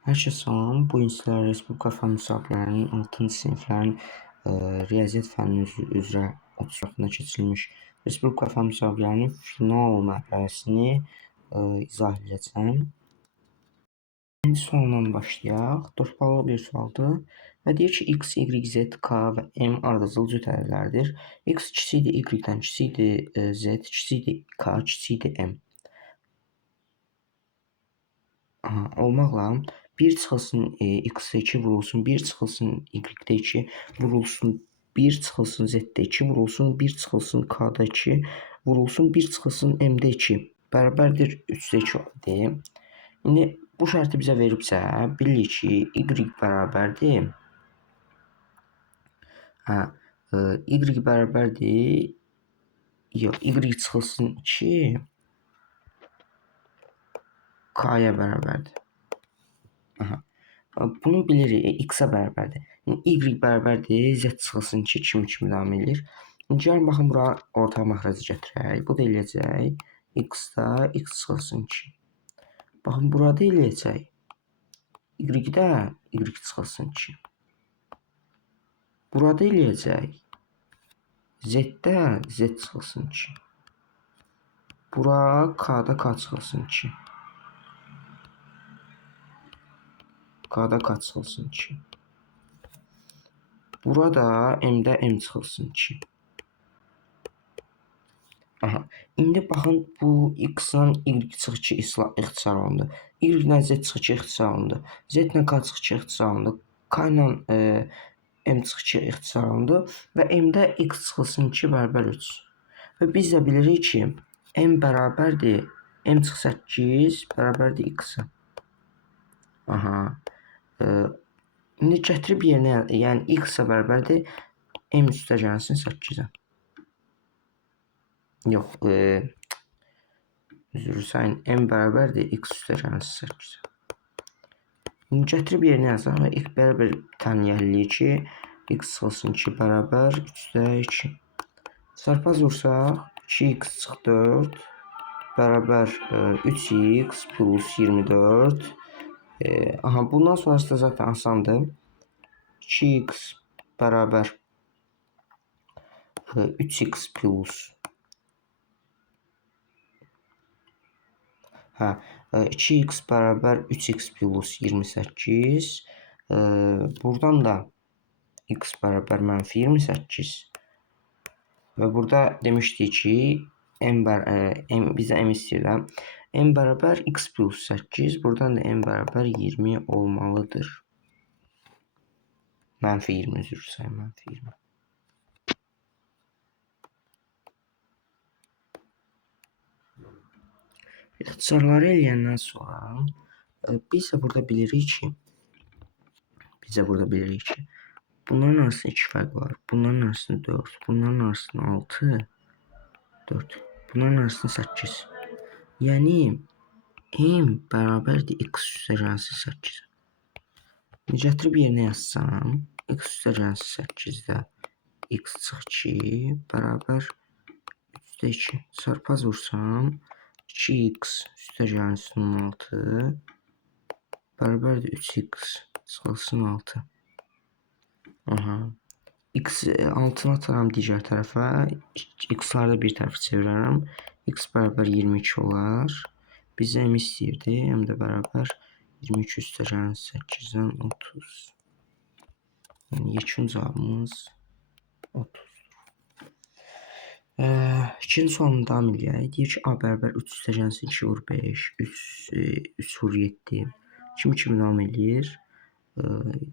Hər şey salam. Bu gün sizlərlə Respublika fen müsabiqələrinin 6-cı siniflərin riyaziyyat fənni üzrə 30 vaxtında keçirilmiş Respublika fen müsabiqələrinin final mərhələsini izah edəcəm. Birinci sualdan başlayaq. 4 ballı bir sualdır və deyir ki, x, y, z, k və m ardıcıl cütələrdir. X kiçikdir y-dən, kiçikdir z, kiçikdir k, kiçikdir m. Olmaqla 1 çıxılsın x-də 2 vurulsun, 1 çıxılsın y-də 2 vurulsun, 1 çıxılsın z-də 2 vurulsun, 1 çıxılsın k-da 2 vurulsun, 1 çıxılsın m-də 2 bərabərdir 3-də 2 oldu. İndi bu şərti bizə veribsə, bilirik ki, y bərabərdir. Y bərabərdir. Yox, y çıxılsın 2 k-ya bərabərdir. Bunu bilirik, x-a bərabərdir. Y bərabərdir, z çıxılsın 2 kimi davam edir. Gəlin, baxın, bura ortaq məxrəci gətirək. Bu da eləyəcək, x-da x çıxılsın 2. Baxın, burada eləyəcək, y-də y çıxılsın 2. Burada eləyəcək, z-də z çıxılsın 2. Bura k-da k çıxılsın 2. K-da k çıxılsın 2. Burada m-də m çıxılsın 2. İndi baxın, bu x-la y çıx 2 ixtisar olundu. Y-lə z çıx 2 ixtisar olundu. Z-lə k çıx 2 ixtisar olundu. K-ilə m çıx 2 ixtisar olundu. Və m-də x çıxılsın 2 bərabər 3. Və biz də bilirik ki, m bərabərdir. M çıx 8 bərabərdir x-a. İndi gətirib yerinə, yəni x-a bərabərdir m üstəgəlsin 8-ə. Yox, üzr sayın, m bərabərdir x üstəgəlsin 8-ə. İndi gətirib yerinə yazaq və x bərabər təniyəliyik ki, x çıxılsın 2 bərabər 3-də 2. Çarpaz vursaq, 2x çıx 4 bərabər 3x plus 24. Bundan sonrası da zaten asandır. 2x bərabər 3x plus 2x bərabər 3x plus 28. Buradan da x bərabər mənfi 28. Və burada demişdik ki, bizə m istəyirlər. M bərabər x plus 8. Buradan da m bərabər 20 olmalıdır. Mənfi 20, üzr sayın, mənfi 20. İxtisarları eləyəndən sonra biz də burada bilirik ki, bunların arasında 2 fərq var. Bunların arasında 4, bunların arasında 6, 4, bunların arasında 8. Yəni m bərabərdir x üstəgəlsin 8-ə. Gətirib yerinə yazsam, x üstəgəlsin 8-də x çıx 2 bərabər 3-də 2. Çarpaz vursam, 2x üstəgəlsin 16 bərabərdir 3x çıxılsın 6. X 6-nı ataram digər tərəfə, x-ları da bir tərəfə çevirərəm. X bərabər 22 olar. Bizə m istəyirdi, m də bərabər 22 üstəgəlsin 8-dən 30. Yəni, yekun cavabımız 30-dur. İkinci sualını davam edək. Deyir ki, a bərabər 3 üstəgəlsin 2 vur 5, 3 vur 7 kimi davam edir.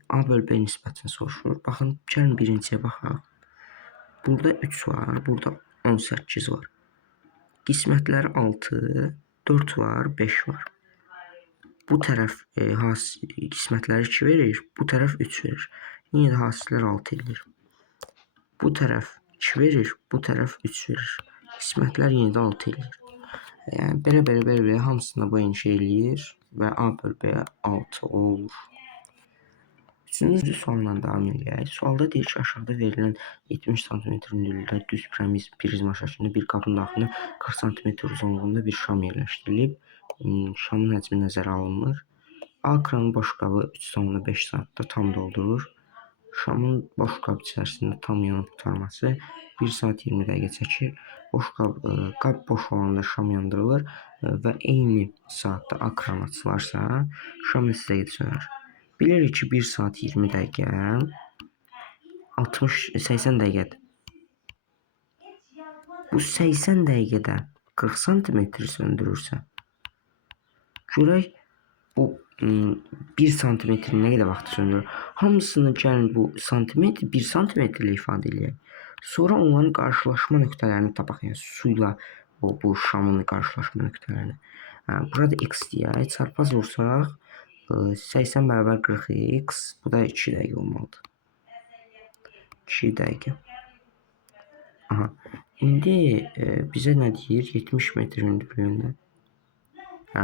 A bölü B nisbətini soruşur. Baxın, gəlin birinciyə baxaq. Burada 3 var, burada 18 var. Qismətləri 6, 4 var, 5 var. Bu tərəf qismətləri 2 verir, bu tərəf 3 verir. Yenə də hasillər 6 edir. Bu tərəf 2 verir, bu tərəf 3 verir. Qismətlər yenə də 6 edir. Yəni, belə hamısında bu eyni şey eləyir və A bölü B 6 olur. Üçüncü sualla davam edək. Sualda deyir ki, aşağıda verilən 70 cm hündürlükdə düz prizma şəklində bir qabın daxilində 40 cm uzunluğunda bir şam yerləşdirilib. Şamın həcmi nəzərə alınmır. Akranın boşqabı 3,5 saatdə tam doldurur. Şamın boşqab içərisində tam yanıb qurtarması 1 saat 20 dəqiqə çəkir. Qab boş olanda şam yandırılır və eyni saatda akran açılarsa, şam istəyi sönər. Bilirik ki, 1 saat 20 dəqiqə 60-80 dəqiqədir. Bu 80 dəqiqədə 40 santimetr söndürürsə, görək bu 1 santimetri nə qədər vaxt söndürür? Hamısını gəlin bu santimetr, 1 santimetrlə ifadə edək. Sonra onların qarşılaşma nöqtələrini tapaq. Yəni su ilə bu şamın qarşılaşma nöqtələrini. Burada x deyək, çarpaz vursaq 80 bərabər 40x, bu da 2 dəqiqə olmalıdır. 2 dəqiqə. Aha. İndi bizə nə deyir? 70 metr hündürlüyündə. Hə.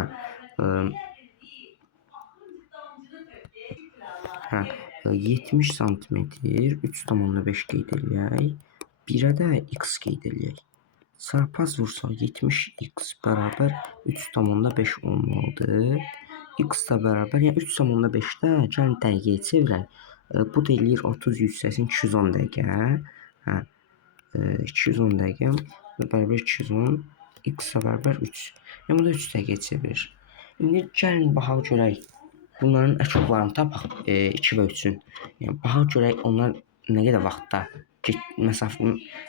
70 santimetr 3,5 qeyd eləyək. 1-ə də x qeyd eləyək. Çarpaz vursaq 70x bərabər 3,5 olmalıdır. X da bərabər, yəni 3,5-də gəlin dəqiqəyə çevirək. Bu da eləyir 30, 180, 210 dəqiqə. 210 dəqiqə bərabər 210, x bərabər 3. Yəni bu da 3 dəqiqəyə çevirir. İndi gəlin baxaq görək. Bunların əkoblarını tapaq 2 və 3-ün. Yəni baxaq görək onlar nə qədər vaxtda məsafə,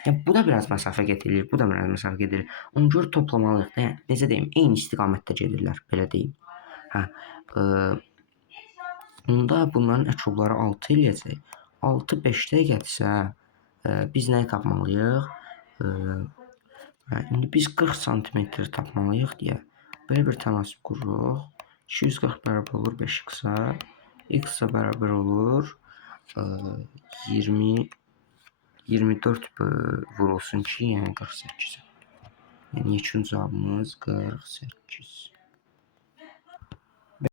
yəni bu da biraz məsafə gedir, bu da biraz məsafə gedir. Ona görə toplamalıyıq. Yəni necə deyim, eyni istiqamətdə gedirlər, belə deyim. Onda bunların əkobları 6 eləyəcək. 6 5 dəqiqədirsə, biz nəyi tapmalıyıq? İndi biz 40 santimetri tapmalıyıq deyə belə bir tənasib qururuq. 240 bərabər olur 5x-a. X bərabər olur 24 vurulsun ki, yəni 48. Yəni yekun cavabımız 48.